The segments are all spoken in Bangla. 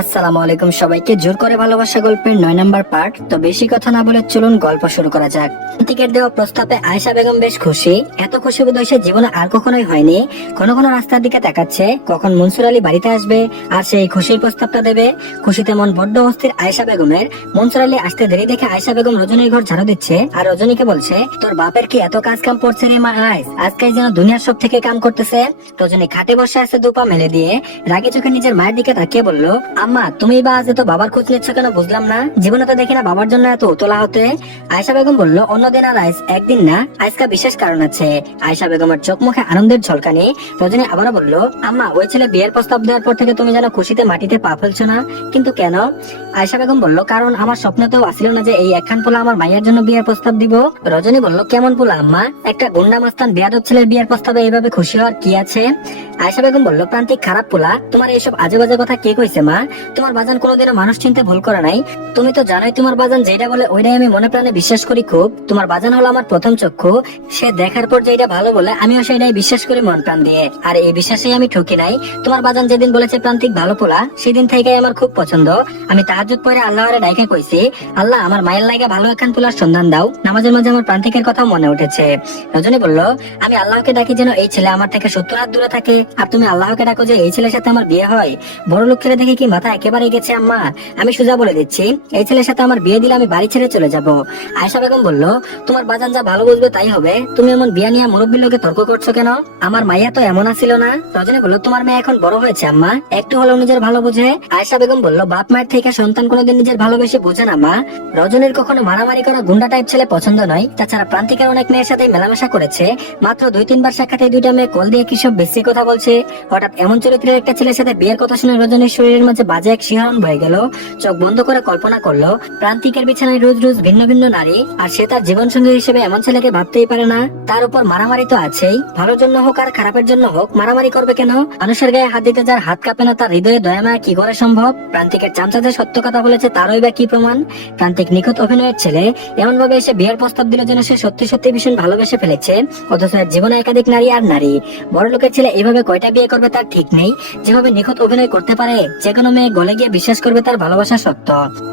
আসসালামু আলাইকুম সবাইকে। জোর করে ভালোবাসা গল্পের 9 নম্বর পার্ট। তো বেশি কথা না বলে চলুন গল্প শুরু করা যাক। টিকেট দেওয়া প্রস্তাবে আয়েশা বেগম বেশ খুশি। এত খুশি বোধহয় সে জীবনে আর কখনোই হয়নি। ঘন ঘন রাস্তার দিকে তাকাচ্ছে কখন মনসুর আলী বাড়িতে আসবে আর সেই খুশির প্রস্তাবটা দেবে। খুশিতে মন বড্ড অস্থির আয়েশা বেগমের। মনসুর আলী আসতে দেরি দেখে আয়েশা বেগম রজনীর ঘর ঝাড়ু দিচ্ছে আর রজনীকে বলছে, তোর বাপের কি এত কাজ কাম পড়ছে রে মা? আজকে যেন দুনিয়ার সব থেকে কাম করতেছে। রজনী খাটে বসে আছে দুপা মেলে দিয়ে, রাগে চোখে নিজের মায়ের দিকে তাকিয়ে বলল, আম্মা তুমি বা আজ এত বাবার খোঁজ নিচ্ছ কেন বুঝলাম না। জীবনে তো দেখি না বাবার জন্য এত উতলা হতে। আয়েশা বেগম বলল, অন্যদিন আর একদিন না, আজকে বিশেষ কারণ আছে। আয়েশা বেগমের চোখ মুখে আনন্দের ঝলকানি। রজনী আবারও বলল, আম্মা ওই ছেলে বিয়ের প্রস্তাব দেওয়ার পর থেকে তুমি যেন খুশিতে মাটিতে পা ফেলছো না, কিন্তু কেন? আয়েশা বেগম বলল, কারণ আমার স্বপ্নতেও আসিল না যে এই একখান পোলা আমার মায়ের জন্য বিয়ের প্রস্তাব দিব। রজনী বলল, কেমন পোলা আম্মা? একটা গুন্ডা মাস্তান বেয়াদব ছেলের বিয়ের প্রস্তাবে এইভাবে খুশি হওয়ার কি আছে? আয়েশা বেগম বলল, প্রান্তিক খারাপ পোলা। তোমার এইসব আজে বাজে কথা কে কইছে মা? তোমার বাজান কোনোদিনও মানুষ চিনতে ভুল করে নাই। তুমি তো জানোই তোমার বাজান যেটা বলে ওইটাই আমি মনে প্রাণে বিশ্বাস করি খুব। তোমার বাজান হলো আমার প্রথম চক্ষু। সে দেখার পর যেটা ভালো বলে আমিও সেটাই বিশ্বাস করি মন প্রাণ দিয়ে, আর এই বিশ্বাসেই আমি ঠকি নাই। তোমার বাজান যেদিন বলেছে প্রান্তিক ভালো পোলা, সেদিন থেকে আমার খুব পছন্দ। আমি তাহাজ্জুদ পড়ে আল্লাহরে ডাইকে কইছি, আল্লাহ আমার মায়ের লাগে ভালো একখান পোলার সন্ধান দাও। নামাজের মাঝে আমার প্রান্তিকের কথা মনে উঠেছে। রজনী বলল, আমি আল্লাহকে ডাকি যেন এই ছেলে আমার থেকে 70 হাত দূরে থাকে, আর তুমি আল্লাহকে ডাকো যে এই ছেলের সাথে আমার বিয়ে হয়। বড় লোক ছেলে দেখে কি মাথা একেবারে গেছে আম্মা? আমি সোজা বলে দিচ্ছি, এই ছেলের সাথে আমার বিয়ে দিলে আমি বাড়ি ছেড়ে চলে যাব। আয়েশা বেগম বলল, তোমার বাজান যা ভালো বুঝবে তাই হবে। তুমি এমন বিয়া নিয়ে মুরব্বীর লোকে তর্ক করছো কেন? আমার মাইয়া তো এমন আছিল না। রজনী বলল, তোমার মেয়ে এখন বড় হয়েছে আম্মা, একটু হলেও নিজের ভালো বুঝে। আয়েশা বেগম বলল, বাপ মায়ের থেকে সন্তান কোনোদিন নিজের ভালোবেসে বুঝে না মা। রজনীর কখনো মারামারি করা গুন্ডা টাইপ ছেলে পছন্দ নয়। তাছাড়া প্রান্তিকের অনেক মেয়ের সাথে মেলামেশা করেছে। মাত্র 2-3 বার সাক্ষাতে দুইটা মেয়ে কল দিয়ে কি সব বেশি কথা বলছে। হঠাৎ এমন চরিত্রের একটা ছেলের সাথে বিয়ের কথা শুনে রজনীর শরীরের মাঝে বাজে এক শিহরণ বয়ে গেল। চোখ বন্ধ করে কল্পনা করলো, প্রান্তিকের বিছানায় রোজ রোজ ভিন্ন ভিন্ন নারী, আর সে তার জীবন সঙ্গী হিসেবে এমন ছেলেকে ভাবতেই পারে না। তার উপর মারামারি তো আছেই। ভালোর জন্য হোক আর খারাপের জন্য হোক মারামারি করবে কেন? মানুষের গায়ে হাত দিতে যার হাত কাঁপে না, তার হৃদয়ে দয়া মায়া কি করে সম্ভব? প্রান্তিকের চামচা যে সত্য কথা বলেছে তারই বা কি প্রমাণ? প্রান্তিক নিখুঁত অভিনয়ের ছেলে, এমন ভাবে এসে বিয়ের প্রস্তাব দিল যেন সে সত্যি সত্যি ভীষণ ভালোবেসে ফেলেছে। অথচ জীবনে একাধিক নারী আর নারী। বড় লোকের ছেলে এভাবে কয়টা বিয়ে করবে তার ঠিক নেই। যেভাবে নিখুঁত অভিনয় করতে পারে, যে কোনো মেয়ে গলে গিয়ে বিশ্বাস করবে তার ভালোবাসা সত্য।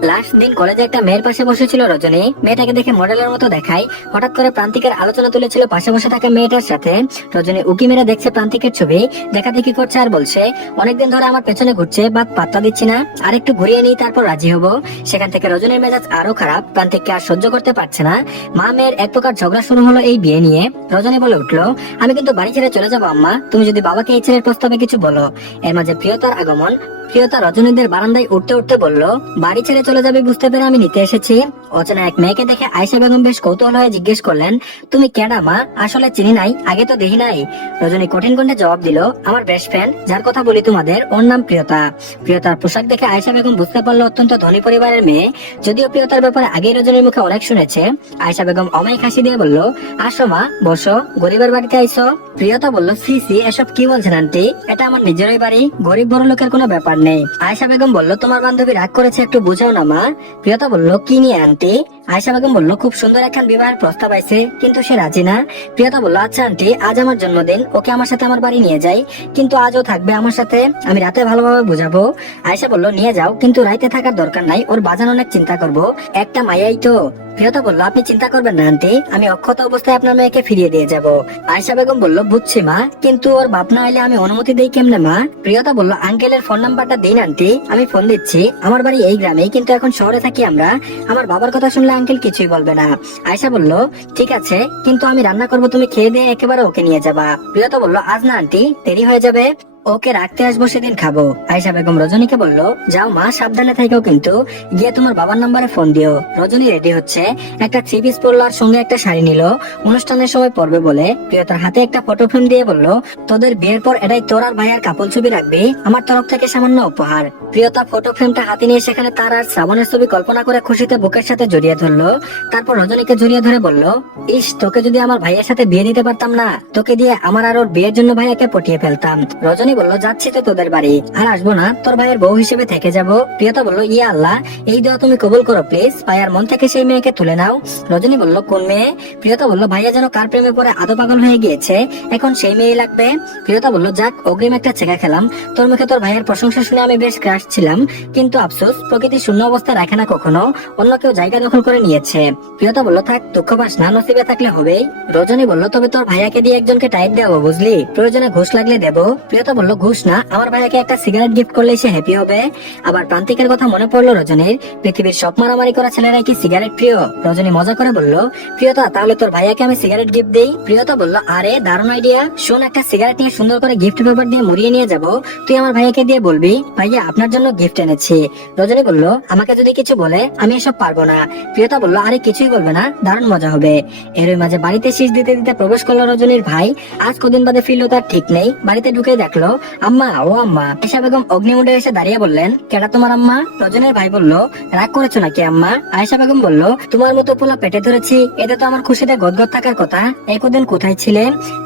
লাস্ট দিন কলেজে একটা মেয়ের পাশে বসেছিল রজনী। মেয়েটাকে দেখে মডেলের মতো দেখায়। হঠাৎ করে প্রান্তিকের আলোচনা তুলেছিল পাশে বসে থাকা মেয়েটার সাথে। রজনী উকি মেরে দেখছে প্রান্তিকের ছবি, দেখা দেখি করছে আর বলছে, অনেকদিন ধরে আমার পেছনে ঘুরছে, বাদ পাত্তা দিচ্ছি না, আর একটু ঘুরিয়ে নিই তারপর রাজি হবো। সেখান থেকে রজনীর মেজাজ আরো খারাপ। প্রান্তিককে আর সহ্য করতে পারছে না। মা মেয়ের এক প্রকার ঝগড়া শুরু হলো এই বিয়ে নিয়ে। রজনী বলে উঠলো, আমি কিন্তু বাড়ি ছেড়ে চলে যাবো আম্মা, তুমি যদি বাবাকে এই ছেলের প্রস্তাবে কিছু বলো। এর মাঝে প্রিয়তার আগমন। প্রিয়তা রজনীদের বারান্দায় উঠতে উঠতে বলল, বাড়ি ছেড়ে চলে যাবে বুঝতে পেরে আমি নিতে এসেছি। অচেনা এক মেয়েকে দেখে আয়েশা বেগম বেশ কৌতূহল হয়ে জিজ্ঞেস করলেন, তুমি কেডা মা? আসলে চিনি নাই, আগে তো দেখি নাই। রজনী কঠিন কণ্ঠে জবাব দিল, আমার বেস্ট ফ্রেন্ড, যার কথা বলি তোমাদের, ওর নাম প্রিয়তা। প্রিয়তার পোশাক দেখে আয়েশা বেগম বুঝতে পারলো অত্যন্ত ধনী পরিবারের মেয়ে। যদিও প্রিয়তার ব্যাপারে আগেই রজনীর মুখে অনেক শুনেছে। আয়েশা বেগম অমায়িক হাসি দিয়ে বলল, আসো মা, বসো, গরিবের বাড়িতে আইসো। প্রিয়তা বলল, সি সি, এসব কি বলছেন আন্টি? এটা আমার নিজেরই বাড়ি, গরিব বড় লোকের কোনো ব্যাপার নেই। আয়েশা বেগম বলল, তোমার বান্ধবী রাগ করেছে, একটু বুঝাও না মা। প্রিয়তা বলল, কি নিয়ে আন্টি? আয়েশা বেগম বলল, খুব সুন্দর একখান বিবাহের প্রস্তাব আইছে, কিন্তু সে রাজি না। প্রিয়তা বলল, আচ্ছা আন্টি, আজ আমার জন্মদিন, ওকে আমার সাথে আমার বাড়ি নিয়ে যাই, কিন্তু আজও থাকবে আমার সাথে, আমি রাতে ভালোভাবে বুঝাবো। আয়েশা বলল, নিয়ে যাও, কিন্তু রাইতে থাকার দরকার নাই, ওর বাজান অনেক চিন্তা করবো, একটা মাইয়াই তো। প্রিয়তা বলল, আপনি চিন্তা করবেন না আন্টি, আমি অক্ষত অবস্থায় আপনার মেয়েকে ফিরিয়ে দিয়ে যাব। আয়েশা বেগম বলল, বুঝছি মা, কিন্তু ওর বাপ না আইলে আমি অনুমতি দেই কেমনে মা? প্রিয়তা বলল, আঙ্কেলের ফোন নাম্বারটা দিন আন্টি, আমি ফোন দিচ্ছি। আমার বাড়ি এই গ্রামে, কিন্তু এখন শহরে থাকি আমরা। আমার বাবার কথা শুনলে আঙ্কেল কিছুই বলবে না। আয়েশা বলল, ঠিক আছে, কিন্তু আমি রান্না করবো, তুমি খেয়ে দিয়ে একেবারে ওকে নিয়ে যাবা। প্রিয়তা বলল, আজ না আন্টি, দেরি হয়ে যাবে, ওকে রাখতে আসবো, সেদিন খাবো। আয়েশা বেগম রজনীকে বলল, যাও মা, সাবধানে থাকো, কিন্তু গিয়ে তোমার বাবার নাম্বারে ফোন দিও। রজনী রেডি হচ্ছে, একটা 3 পিস পরলো আর সঙ্গে একটা শাড়ি নিল, অনুষ্ঠানের সময় পরবে বলে। প্রিয়তার হাতে একটা ফটো ফ্রেম দিয়ে বলল, তোদের বিয়ের পর এটাই তোর আর ভাইয়ার কাপল ছবি রাখবি, আমার তরফ থেকে সামান্য উপহার। প্রিয়তা ফটো ফ্রেমটা হাতে নিয়ে সেখানে তার আর শ্রাবণের ছবি কল্পনা করে খুশিতে বুকের সাথে জড়িয়ে ধরলো। তারপর রজনীকে জড়িয়ে ধরে বলল, ইস, তোকে যদি আমার ভাইয়ের সাথে বিয়ে দিতে পারতাম না, তোকে দিয়ে আমার আর ওর বিয়ের জন্য ভাইয়াকে পটিয়ে ফেলতাম। রজনী রজনী বলল যাচ্ছি তো তোদের বাড়ি, আর আসবো না, তোর ভাইয়ের বউ হিসেবে থেকে যাব। প্রিয়তা বলল ইয়া আল্লাহ, এই দোয়া তুমি কবুল করো প্লিজ, ভাইয়ার মন থেকে সেই মেয়েকে তুলে নাও। রজনী বলল কোন মেয়ে? প্রিয়তা বলল ভাইয়া যেন কার প্রেমে পড়ে আদো পাগল হয়ে গিয়েছে, এখন সেই মেয়েই লাগবে। প্রিয়তা বলল যাক, অগ্রিম একটা ছেঁকা খেলাম, তোর মুখে তোর ভাইয়ের প্রশংসা শুনে আমি বেশ ক্রাশ ছিলাম, কিন্তু আফসোস প্রকৃতি শূন্য অবস্থা রাখে না কখনো, অন্য কেউ জায়গা দখল করে নিয়েছে। প্রিয়তা বলল থাক, দুঃখ পাস না, নসিবে থাকলে হবেই। রজনী বলল তবে তোর ভাইয়াকে দিয়ে একজনকে টাইট দেবো বুঝলি, প্রয়োজনে ঘুষ লাগলে দেবো। প্রিয়তা বলল ঘুষ না, আমার ভাইয়াকে একটা সিগারেট গিফট করলে সে হ্যাপি হবে। আবার প্রান্তিকের কথা মনে পড়লো রজনীর, পৃথিবীর সব মারামারি করা ছেলেরাই কি সিগারেট প্রিয়? রজনী মজা করে বলল প্রিয়তা তাহলে তোর ভাইয়াকে আমি সিগারেট গিফট দেই। প্রিয়তা বলল আরে দারুণ আইডিয়া, শোন একটা সিগারেট নিয়ে সুন্দর করে গিফট পেপার দিয়ে মুড়িয়ে নিয়ে যাব, তুই আমার ভাইয়াকে দিয়ে বলবি ভাইয়া আপনার জন্য গিফট এনেছি। রজনী বলল আমাকে যদি কিছু বলে আমি এসব পারবো না। প্রিয়তা বলল আরে কিছুই বলবে না, দারুণ মজা হবে। এর মাঝে বাড়িতে শীষ দিতে দিতে প্রবেশ করলো রজনীর ভাই। আজ কদিন বাদে ফিরলো তার ঠিক নেই, বাড়িতে ঢুকে দেখলো আম্মা ও আম্মা। আয়েশা বেগম অগ্নিমুণ্ডে এসে দাঁড়িয়ে বললেন কেডা তোমার আম্মা? রজনীর ভাই বলল রাগ করেছো নাকি আম্মা? আয়েশা বেগম বলল তোমার মতো পোলা পেটে ধরেছি, এতে তো আমার খুশিতে গদগদ থাকার কথা। একদিন কোথায় ছিলে?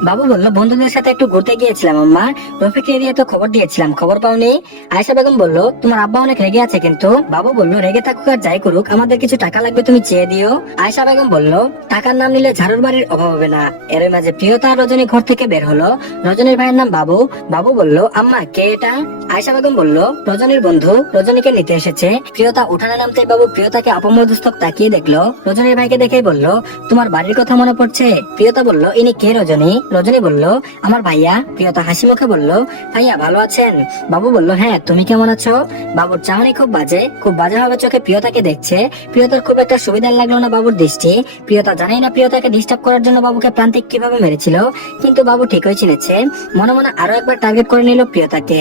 বাবু বলল বন্ধুদের সাথে একটু ঘুরতে গিয়েছিলাম আম্মা, রফিক এরিয়া তো খবর দিয়েছিলাম, খবর পাওনি? আয়েশা বেগম বলল তোমার আব্বা অনেক রেগে আছে কিন্তু। বাবু বলল রেগে থাকুক আর যাই করুক, আমাদের কিছু টাকা লাগবে, তুমি চেয়ে দিও। আয়েশা বেগম বলল টাকার নাম নিলে ঝাড়ুর বাড়ির অভাব হবে না। এর মাঝে প্রিয়তা আর রজনী ঘর থেকে বের হলো। রজনীর ভাইয়ের নাম বাবু। বাবু বলল আম্মা কে এটা? আয়েশা বেগম বলল রজনীর বন্ধু, রজনীকে নিতে এসেছে। প্রিয়তা উঠানে নামতে বাবু প্রিয়তাকে অপমর্দস্তক তাকিয়ে দেখলো। রজনীর ভাইকে দেখেই বলল তোমার বাড়ির কথা মনে পড়ছে? প্রিয়তা বলল ইনি কে রজনী? রজনী বলল আমার ভাইয়া। প্রিয়তা হাসি মুখে বলল ভাইয়া ভালো আছেন? বাবু বলল হ্যাঁ, তুমি কেমন আছো? বাবুর চাহনি খুব বাজে, খুব বাজে ভাবে চোখে প্রিয়তাকে দেখছে। প্রিয়তার খুব একটা সুবিধার লাগলো না বাবুর দৃষ্টি। প্রিয়তা জানেই না প্রিয়তাকে ডিস্টার্ব করার জন্য বাবুকে প্রান্তিক কিভাবে মেরেছিল, কিন্তু বাবু ঠিকই চিনেছে। মনে মনে আরো একবার টার্গেট করে নিল প্রিয়তাকে।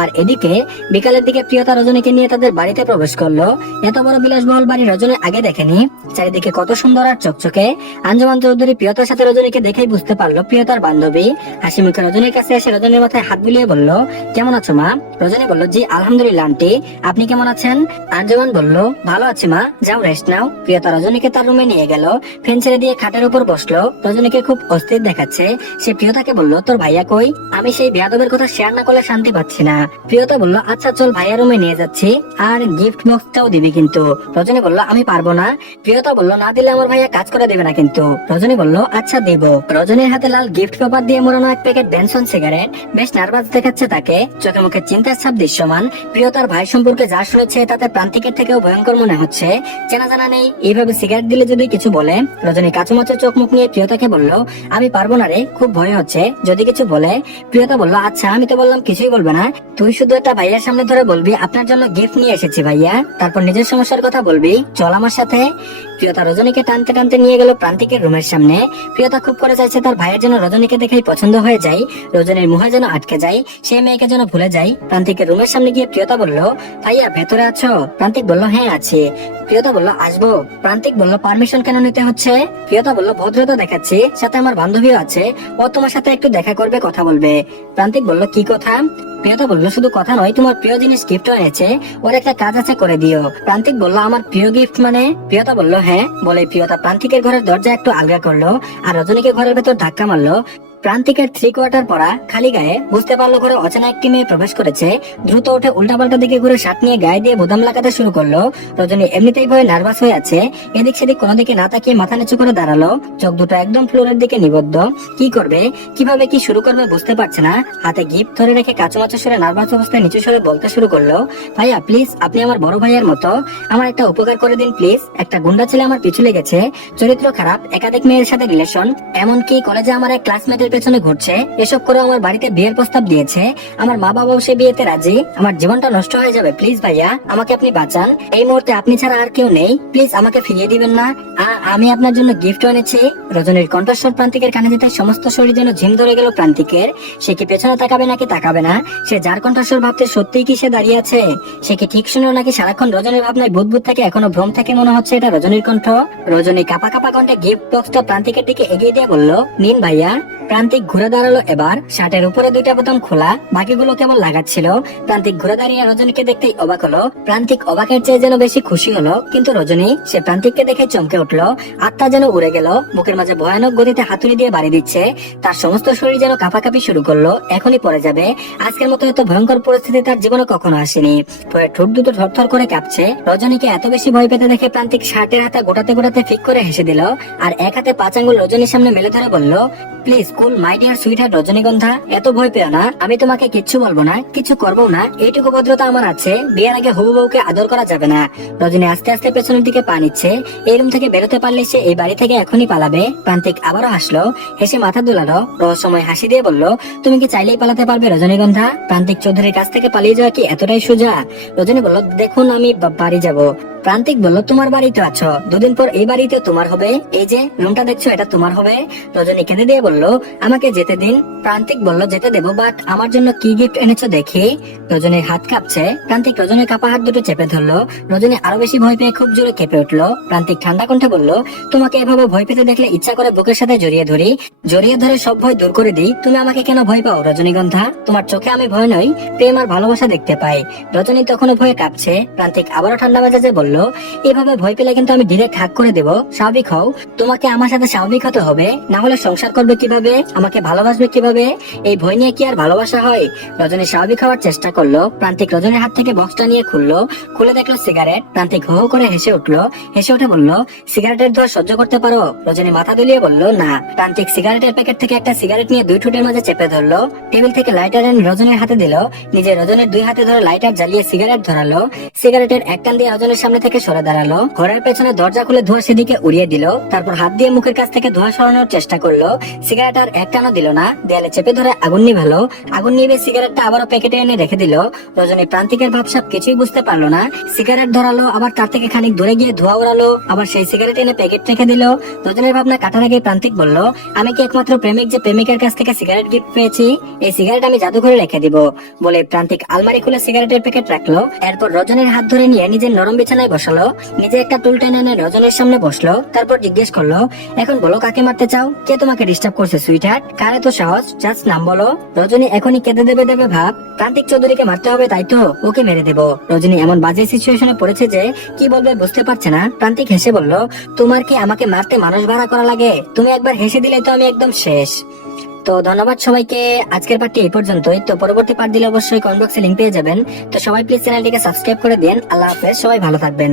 আর এদিকে বিকালের দিকে প্রিয়তা রজনীকে নিয়ে তাদের বাড়িতে প্রবেশ করলো। এত বড় বিলাসবহুল বাড়ি রজনী আগে দেখেনি, চারিদিকে কত সুন্দর আর চকচকে। আঞ্জুমান চৌধুরী প্রিয়তার সাথে রজনীকে দেখেই বুঝতে পারলো প্রিয়তার বান্ধবী। হাসি মুখে রজনীর কাছে এসে রজনীর মাথায় হাত বুলিয়ে বলল কেমন আছো মা? রজনী বলল জি আলহামদুলিল্লাহ আন্টি, আপনি কেমন আছেন? আঞ্জুমান বলল ভালো আছি মা, যাও রেস্ট নাও। প্রিয়তা রজনীকে তার রুমে নিয়ে গেল, ফ্যান ছেড়ে দিয়ে খাটের উপর বসলো। রজনীকে খুব অস্থির দেখাচ্ছে। সে প্রিয়তাকে বলল তোর ভাইয়া কই? আমি সেই বেয়াদবের কথা শেয়ার না করলে শান্তি পাচ্ছি না। প্রিয়তা বলল আচ্ছা চল ভাইয়া রুমে নিয়ে যাচ্ছি, আর গিফট বক্সটাও দিবি কিন্তু। রজনী বলল আমি পারবো না। প্রিয়তা বলল না দিলে আমার ভাইয়া কাজ করে দেবে না কিন্তু। রজনী বলল আচ্ছা দেব। রজনীর হাতে লাল গিফট পেপার দিয়ে মোড়ানো এক প্যাকেট বেনসন সিগারেট, বেশ নার্ভাস দেখাচ্ছে তাকে, চোখে মুখে চিন্তার ছাপ দৃশ্যমান। প্রিয়তার ভাই সম্পর্কে যা শুনেছে তাতে প্রান্তিকের থেকেও ভয়ঙ্কর মনে হচ্ছে। চেনা জানা নেই, এইভাবে সিগারেট দিলে যদি কিছু বলে। রজনী কাচুমাচু চোখ মুখ নিয়ে প্রিয়তাকে বলল আমি পারবো না রে, খুব ভয় হচ্ছে, যদি কিছু বলে। প্রিয়তা বলল আচ্ছা আমি তো বললাম কিছুই বলবে না, তুই শুধু একটা ভাইয়ার সামনে ধরে বলবি আপনার জন্য গিফট নিয়ে এসেছি ভাইয়া, তারপর নিজের সমস্যার কথা বলবি, চল আমার সাথে। প্রিয়তা রজনীকে টানতে টানতে নিয়ে গেল প্রান্তিকের রুমের সামনে। প্রিয়তা খুব করে চাইছে তার ভাইয়ের যেন রজনীকে দেখেই পছন্দ হয়ে যায়, রজনীর মুহে যেন আটকে যায়, সেই মেয়েকে যেন ভুলে যায়। প্রান্তিকের রুমের সামনে গিয়ে প্রিয়তা বলল ভাইয়া ভেতরে আছো? প্রান্তিক বলল হ্যাঁ আছি। প্রিয়তা বলল আসবো? প্রান্তিক বলল পারমিশন কেন নিতে হচ্ছে? প্রিয়তা বলল ভদ্রতা দেখাচ্ছি, সাথে আমার বান্ধবীও আছে, ও তোমার সাথে একটু দেখা করবে, কথা বলবে। প্রান্তিক বলল কি কথা? প্রিয়তা বলল শুধু কথা নয়, তোমার প্রিয় জিনিস গিফট এনেছে, ওর একটা কাজ আছে করে দিও। প্রান্তিক বলল আমার প্রিয় গিফট মানে? প্রিয়তা বলল হ্যাঁ। বলে প্রিয়তা প্রান্তিকের ঘরের দরজা একটু আলগা করলো আর রজনীকে ঘরের ভেতর ধাক্কা মারলো। প্রান্তিকের 3 কোয়ার্টার পরা খালি গায়ে বুঝতে পারলো ঘরে অচেনা একটি মেয়ে প্রবেশ করেছে। দ্রুত উঠে উল্টাপাল্টা দিকে ঘুরে শার্ট নিয়ে গায়ে দিয়ে বোতাম লাগাতে শুরু করলো। রজনী এমনিতেই ভয়ে নার্ভাস হয়ে আছে, এদিক সেদিক কোনো দিকে না তাকিয়ে মাথা নিচু করে দাঁড়ালো, চোখ দুটো একদম ফ্লোরের দিকে নিবদ্ধ। কি করবে, কিভাবে কি শুরু করবে বুঝতে পারছে না। হাতে গিফট ধরে রেখে কাঁচুমাচু সরে নার্ভাস অবস্থায় নিচু সরে বলতে শুরু করলো ভাইয়া প্লিজ, আপনি আমার বড় ভাইয়ের মতো, আমার একটা উপকার করে দিন প্লিজ। একটা গুন্ডা ছেলে আমার পিছু লেগেছে, চরিত্র খারাপ, একাধিক মেয়ের সাথে রিলেশন, এমনকি কলেজে আমার এক ক্লাসমেটের পেছনে ঘুরছে, এসব করে আমার বাড়িতে বিয়ের প্রস্তাব দিয়েছে, আমার মা বাবাও সে বিয়েতে রাজি, আমার জীবনটা নষ্ট হয়ে যাবে, প্লিজ ভাইয়া আমাকে আপনি বাঁচান, এই মুহূর্তে আপনি ছাড়া আর কেউ নেই, প্লিজ আমাকে ফিরিয়ে দিবেন না, আমি আপনার জন্য গিফট এনেছি। রজনীর কণ্ঠস্বর প্রান্তিকের কানে যেতে সমস্ত শরীর যেন ঝিম ধরে গেল প্রান্তিকের। সে কি পেছনে তাকাবে নাকি তাকাবে না? সে যার কণ্ঠস্বর ভাবতে সত্যিই কি সে দাঁড়িয়ে আছে? সে কি ঠিক শুনেও নাকি সারাক্ষণ রজনীর ভাবনায় বুদবুদ থাকে, এখনো ভ্রম থেকে মনে হচ্ছে এটা রজনীর কণ্ঠ? রজনী কাপা কাপা কণ্ঠে গিফট বক্সটা প্রান্তিকের দিকে এগিয়ে দিয়ে বলল নিন ভাইয়া। প্রান্তিক ঘুরে দাঁড়ালো। এবার শার্টের উপরে দুইটা বোতাম খোলা, বাকিগুলো কেবল লাগাচ্ছিল। প্রান্তিক ঘুরে দাঁড়িয়ে রজনীকে দেখতেই অবাক হলো। প্রান্তিক অবাকের চেয়ে যেন বেশি খুশি হলো, কিন্তু রজনী সে প্রান্তিককে দেখে চমকে উঠলো। আত্মা যেন উড়ে গেল, বুকের মাঝে ভয়ানক গতিতে হাতুড়ি দিয়ে বাড়ি দিচ্ছে। তার সমস্ত শরীর যেন কাঁপাকাঁপি শুরু করলো, এখনই পড়ে যাবে। আজকের মতো এত ভয়ঙ্কর পরিস্থিতি তার জীবনে কখনো আসেনি। ভয়ে ঠোঁট দুটো থরথর করে কাঁপছে। রজনীকে এত বেশি ভয় পেতে দেখে প্রান্তিক শার্টের হাতে গোটাতে গোটাতে ফিক করে হেসে দিল, আর এক হাতে 5 আঙ্গুল রজনীর সামনে মেলে ধরে বলল, please cool my dear sweet heart রজনীগন্ধা, এত ভয় পেও না। আমি তোমাকে কিচ্ছু বলবো না, কিছু করবো না, এইটুকু ভদ্রতা আমার আছে। বিয়ের আগে হবু বউকে আদর করা যাবে না। রজনী আস্তে আস্তে পেছনের দিকে পা নিচ্ছে। এই রুম থেকে বেরোতে পারলে সে এই বাড়ি থেকে এখনই পালাবে। প্রান্তিক আবারও হাসলো, হেসে মাথা দুলালো, রহস্যময় হাসি দিয়ে বলল, তুমি কি চাইলেই পালাতে পারবে রজনীগন্ধা? প্রান্তিক চৌধুরীর কাছ থেকে পালিয়ে যাওয়া কি এতটাই সোজা? রজনী বলল, দেখুন আমি বাড়ি যাব। প্রান্তিক বলল, তোমার বাড়িতে আছো, দুদিন পর এই বাড়িতে তোমার হবে। এই যে রুমটা দেখছো, এটা তোমার হবে। রজনী কেঁদে দিয়ে বলল, আমাকে যেতে দিন। প্রান্তিক বলল, যেতে দেবো, বাট আমার জন্য কি গিফট এনেছো দেখি। রজনীর হাত কাঁপছে। প্রান্তিক রজনীর কাপা হাত দুটো চেপে ধরলো। রজনী আরো বেশি ভয় পেয়ে খুব জোরে কেঁপে উঠলো। প্রান্তিক ঠান্ডা কণ্ঠে বলল, তোমাকে এভাবে ভয় পেতে দেখলে ইচ্ছা করে বুকের সাথে জড়িয়ে ধরি, জড়িয়ে ধরে সব ভয় দূর করে দিই। তুমি আমাকে কেন ভয় পাও রজনীগন্ধা? তোমার চোখে আমি ভয় নই, প্রেম আর ভালোবাসা দেখতে পাই। রজনী তখনও ভয়ে কাঁপছে। প্রান্তিক আবারও ঠান্ডা মেজাজে বলল, এভাবে ভয় পেলে কিন্তু আমি ডিরেক্ট হাক করে দেবো। স্বাভাবিক হও, তোমাকে আমার সাথে স্বাভাবিক হতে হবে, না হলে সংসার করবে কিভাবে, আমাকে ভালোবাসবে কিভাবে? এই ভয় নিয়ে কি আর ভালোবাসা হয়? রজনী স্বাভাবিক হওয়ার চেষ্টা করলো। প্রান্তিক রজনীর হাত থেকে বক্সটা নিয়ে খুললো, খুলে দেখলো সিগারেট। প্রান্তিক হো হো করে হেসে উঠলো, হেসে উঠে বলল, সিগারেটের ধোঁয়া সহ্য করতে পারো? রজনী মাথা দুলিয়ে বলল, না। প্রান্তিক সিগারেটের প্যাকেট থেকে একটা সিগারেট নিয়ে দুই ঠোঁটের মাঝে চেপে ধরলো। টেবিল থেকে লাইটার এনে রজনীর হাতে দিল, নিজে রজনীর দুই হাতে ধরে লাইটার জ্বালিয়ে সিগারেট ধরালো। সিগারেটের এক টান দিয়ে রজনীর সামনে থেকে সরে দাঁড়ালো। ঘরের পেছনে দরজা খুলে ধোঁয়া সেদিকে উড়িয়ে দিল। তারপর হাত দিয়ে মুখের কাছ থেকে ধোঁয়া সরানোর চেষ্টা করলো। সিগারেট আর এক টানও দিল না, দেয়ালে চেপে ধরে আগুন নিভালো। আগুন নিভে সিগারেটটা আবারও প্যাকেটে এনে রেখে দিল। রজনী প্রান্তিকের ভাবসাব কিছুই বুঝতে পারলো না। সিগারেট ধরালো, আবার তার থেকে খানিক দূরে গিয়ে ধোঁয়া উড়ালো, আবার সেই সিগারেট এনে প্যাকেট রেখে দিল। রজনীর ভাবনা কাটার আগে প্রান্তিক বলল, আমি কি একমাত্র প্রেমিক যে প্রেমিকের কাছ থেকে সিগারেট গিফট পেয়েছি? এই সিগারেট আমি জাদুঘরে রেখে দিব। বলে প্রান্তিক আলমারি খুলে সিগারেটের প্যাকেট রাখলো। এরপর রজনীর হাত ধরে নিয়ে নিজের নরম বিছানায় বসালো, নিজে একটা টুল টেনে এনে রজনীর সামনে বসলো। তারপর জিজ্ঞেস করলো, এখন বলো কাকে মারতে চাও? কে তোমাকে ডিস্টার্ব করছে সুইট হার্ট? কারে তো সাহস, জাস্ট নাম বলো। রজনী এখনই কেঁদে দেবে ভাব। প্রান্তিক চৌধুরীকে মারতে হবে তাই তো, ওকে মেরে দেবো। রজনী এমন বাজে সিচুয়েশনে পড়েছে যে কি বলবে বুঝতে পারছে না। প্রান্তিক হেসে বলল, তোমার কি আমাকে মারতে মানুষ ভাড়া করা লাগে? তুমি একবার হেসে দিলে তো আমি একদম শেষ। তো ধন্যবাদ সবাইকে, আজকের পার্টটি এই পর্যন্তই। তো পরবর্তী পার্ট দিলে অবশ্যই কমেন্ট বক্সে লিংক পেয়ে যাবেন। তো সবাই প্লিজ চ্যানেলটিকে সাবস্ক্রাইব করে দিন। আল্লাহ হাফেজ, সবাই ভালো থাকবেন।